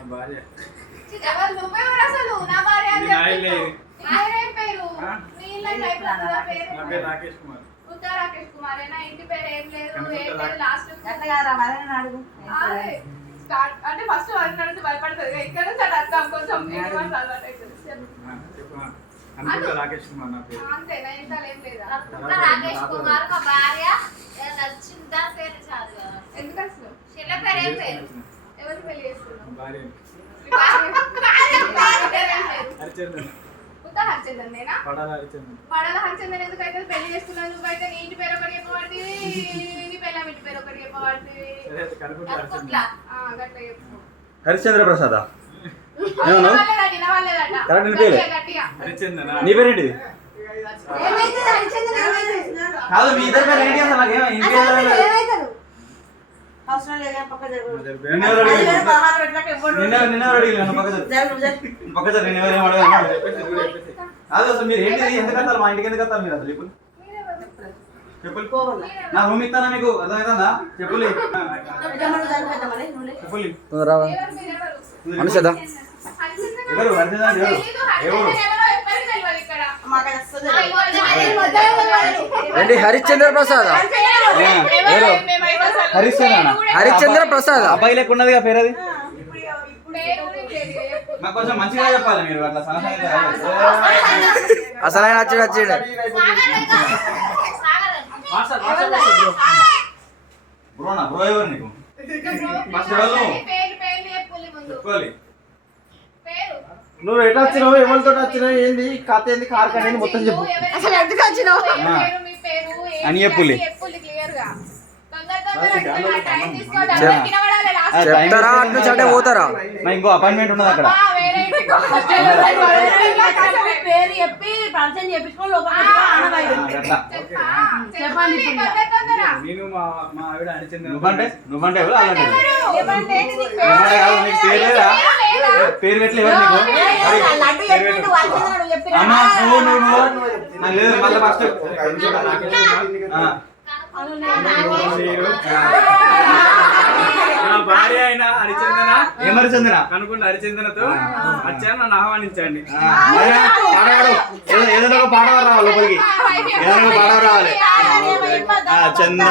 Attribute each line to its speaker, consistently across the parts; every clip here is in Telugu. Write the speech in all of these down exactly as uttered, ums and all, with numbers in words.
Speaker 1: భార్య.
Speaker 2: ఎవరు నువ్వెవరు అసలు? నా భార్య అని చెప్పు. ఆయన ఏం పేరు? నీళ్ళ టైప్ లో పేరు.
Speaker 1: నా పేరు రాకేష్ కుమార్.
Speaker 2: ఉత్తర రాకేష్ కుమారేనా? ఇంటి పేరు ఏం లేదు, ఏం లేదు. లాస్ట్
Speaker 3: ఎట్లా కాదురా మరని అడుగు.
Speaker 2: స్టార్ట్ అంటే ఫస్ట్ అక్కడ నుంచి భయపడుతుంది, ఇక్కడ నుంచి అటు అర్థం కొంచెం అలవాటు అవుతుంది.
Speaker 1: అనుకుంటా రాకేష్ కుమార్ నా పేరు.
Speaker 2: అంతేనా? ఇంత ఏం లేదా?
Speaker 4: రాకేష్ కుమార్ మా భార్య నచ్చిందా పేరు చాలు.
Speaker 2: ఎందుకు అసలు
Speaker 4: చెల్ల పేరు ఏం పేరు?
Speaker 2: ఎవరు పెళ్లి చేసుకున్నావు?
Speaker 1: భార్య హరిచంద్రన్.
Speaker 2: ఉత్తర హరిచంద్రన్ నేనా?
Speaker 1: పడాల హరిచంద్రన్.
Speaker 2: పడాల హరిచంద్రన్ ఎందుకైతే పెళ్లి చేసుకున్నావు? నువ్వైతే నీ ఇంటి పేరు ఒకటి చెప్పబడుతుంది, నీ పెళ్ళ ఇంటి పేరు ఒకటి చెప్పబడుతుంది.
Speaker 1: కనుకుంటా హరిచంద్రన్.
Speaker 2: గట్లా చెప్పు.
Speaker 5: హరిశ్చంద్ర ప్రసాద్
Speaker 1: హరిచంద్రన్.
Speaker 5: నీ పేరేంటి? కాదు మీ ఇద్దరు పేరు ఏంటి అసలు? నాకేమో కాదు అసలు మీరు ఏంటి ఎందుకు వస్తారు? మా ఇంటికి ఎందుకు వస్తారు మీరు అసలు? ఇప్పుడు చెప్పులు నా రూమ్ ఇస్తానా మీకు? అర్థమవుతుందా? చెప్పులు చెప్పులు
Speaker 3: అనుషదా
Speaker 5: ఎవరు హరిచంద్రన్ ఎవరు? ఎవరు
Speaker 3: ఏంటి హరిశ్చంద్ర ప్రసాద్?
Speaker 5: హరిశ్చంద్ర
Speaker 3: హరిశ్చంద్ర ప్రసాద్
Speaker 5: అబ్బాయి లెక్క ఉన్నదిగా పేరు అది. మాకు కొంచెం మంచిగా చెప్పాలి మీరు అట్లా సలహా.
Speaker 3: అసలు ఆయన వచ్చాడు వచ్చాడు
Speaker 5: బ్రోనా బ్రో ఎవరు నీకు? ఫస్ట్ ఎవరు చెప్పుకోవాలి.
Speaker 6: నువ్వు ఎట్లా వచ్చినావు? ఎవరితో వచ్చినావు? ఏంది కథ? ఏంది కార్ కనేది మొత్తం చెప్పు.
Speaker 2: అసలు ఎందుకు వచ్చినావు?
Speaker 5: అని చెప్పులే
Speaker 3: చెప్తారా అటు నుంచి అంటే పోతారా?
Speaker 5: ఇంకో అపాయింట్మెంట్ ఉన్నది అక్కడ.
Speaker 7: పేరు చెప్పి పరిచయం చేపించుకొని
Speaker 1: నేను మా మా ఆవిడ హరిచంద్రన్.
Speaker 5: నువ్వంటే నువ్వంటే ఎవరు? అలాంటి పేరు లేదా? పేరు పెట్టలే ఎవరు నీకు? అమ్మా నువ్వు నువ్వు నువ్వు నాకు లేదు మళ్ళీ ఫస్ట్
Speaker 1: నా భార్య అయిన హరిచందన
Speaker 5: ఏం హరిచందన
Speaker 1: కనుకుంటా హరిచందనతో వచ్చాను, నన్ను ఆహ్వానించండి.
Speaker 5: ఏదైనా ఒక పాట రావాలి లోపలికి, ఏదైనా ఒక పాట రావాలి. చందా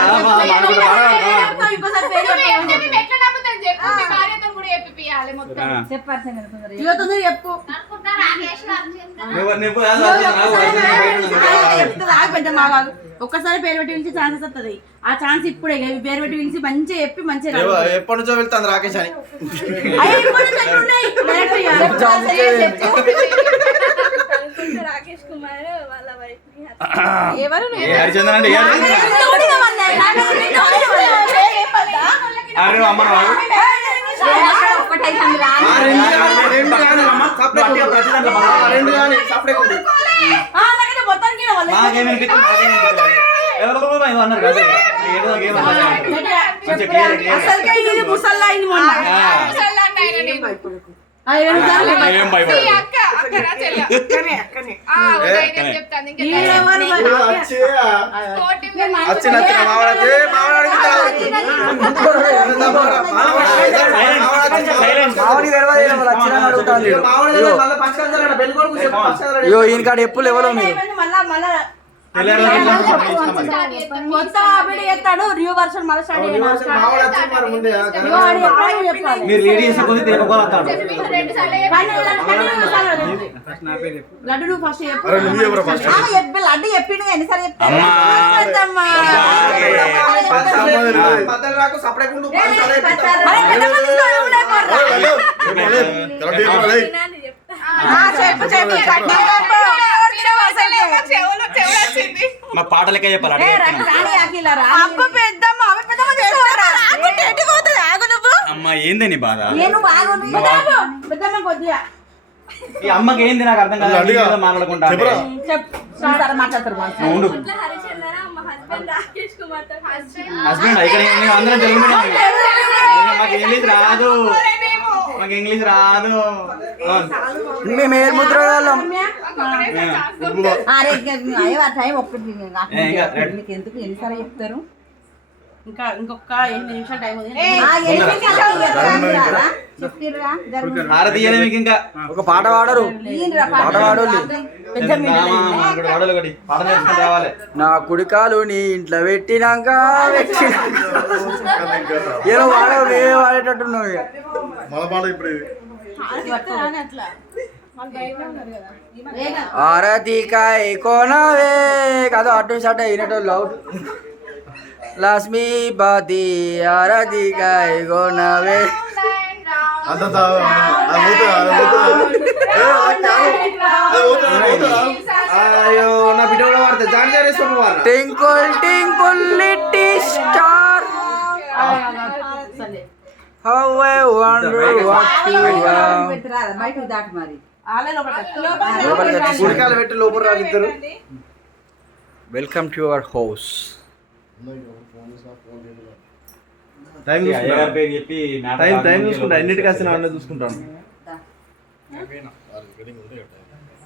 Speaker 7: ఒక్కసారి పేరు పెట్టి పిలిచి ఛాన్సెస్ వస్తుంది. ఆ ఛాన్స్ ఇప్పుడే పేరు పెట్టి పిలిచి మంచిగా చెప్పి మంచిగా
Speaker 6: ఎప్పటి నుంచో వెళ్తాను రాకేష్ అని.
Speaker 7: రాకేష్ కుమార్ వాళ్ళ వైఫ్
Speaker 5: హరిచందన్ అంటే
Speaker 3: ఈయన కాడ ఎప్పుడు ఎవరో మీరు
Speaker 7: రియో వర్షన్ మళ్ళీ స్టార్ట్
Speaker 5: మీరు లేడీస్ కొద్ది తెలుగుతాడు.
Speaker 7: లడ్డు నువ్వు ఫస్ట్ చెప్పు. లడ్డు చెప్పిండు ఎన్నిసార్లు చెప్తాను.
Speaker 5: మా పాట లెక్క చెప్పాలి. అమ్మా ఏందని బాధ? ఈ అమ్మకి ఏంది నాకు అర్థం కాదు. మాట్లాడుకుంటా హస్బెండ్ ఇక్కడ అందరం తెలుగు మాకు ఇంగ్లీష్ రాదు, మాకు ఇంగ్లీష్ రాదు.
Speaker 3: మేము ఏ ముద్ర వాళ్ళం.
Speaker 7: ఎందుకు ఎన్నిసార్లు చెప్తారు? ఇంకా ఇంకొక ఎనిమిది నిమిషాలు టైం ఉంది.
Speaker 5: హారతి ఇయ్యలే మీకు ఇంకా
Speaker 3: ఒక పాట పాడరు పాట పాడోళ్ళు
Speaker 7: పెద్ద మీటర్లు అయింది.
Speaker 5: వాడలు ఒకటి పాట నేర్చుకుని రావాలి.
Speaker 3: నా కుడికాలు నీ ఇంట్లో పెట్టినాక పెట్టిన ఏదో వాడవు నేనే వాడేటట్టున్నావు ఇక.
Speaker 7: రాని అట్లా వాళ్ళు బయటనే ఉన్నారు కదా. వేగం.
Speaker 3: ఆరతి కాయ కోనవే కాదు అటు షట్ అయినట్టు అవుట్ లక్ష్మీ బాతి ఆరతి కాయ కోనవే
Speaker 6: అయ్యో నా బిడ్డ కూడా వాడతా జాన్ జాన్ వేసుకో వాడు
Speaker 3: టింకుల్ టింకుల్ లిట్టి స్టార్
Speaker 7: సరే.
Speaker 3: How I wonder what you are
Speaker 7: ఆలే లోపల
Speaker 3: లోపలికి వచ్చేసి.
Speaker 6: గుడికాలు పెట్టి లోపల రాలిద్దరు
Speaker 3: welcome to your house.
Speaker 6: Time
Speaker 5: అయ్యగారి పేరు చెప్పి
Speaker 6: టైం టైం చూసుకుంటా ఎన్నిటికి వచ్చిన అన్న చూసుకుంటాను